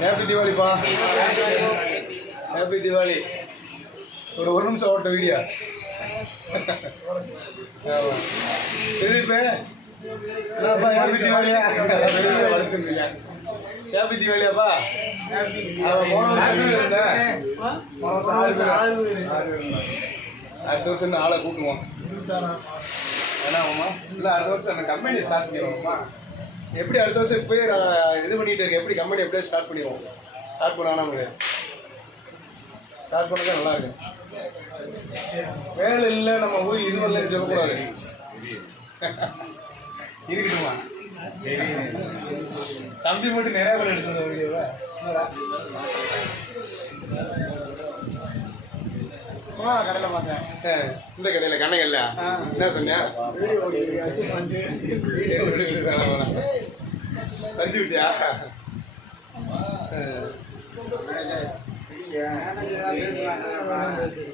Happy தீபாவளிப்பா. Happy Deepavali. ஒரு நிமிஷம் ஓட்ட வீடியோ. இது இப்போ ஹாப்பி தீபாவளியா வளர்ச்சுருக்கீங்க. ஹாப்பி தீபாவளியாப்பா. அடுத்த வருஷம் ஆளை கூட்டுவோம். வேணாமா? இல்லை அடுத்த வருஷம் அந்த கம்பெனி ஸ்டார்ட் பண்ணிடுவோம்மா. எப்படி அடுத்த வருஷம் இப்போயே நான் இது பண்ணிட்டு இருக்கேன். எப்படி கம்பெனி எப்படியே ஸ்டார்ட் பண்ணிடுவோம். ஸ்டார்ட் பண்ண வேணாம். ஸ்டார்ட் பண்ணதான் நல்லா இருக்கு. வேலை இல்லை நம்ம ஊர் இது வரலன்னு சொல்லக்கூடாது. இருக்கட்டுமா? தம்பி மட்டும் நிறையா பேர் எடுத்து வீடியோவை கடையில் பார்த்தேன். இந்த கடையில் கண்ணைகள்ல என்ன சொன்னேன்? வச்சு விட்டியா?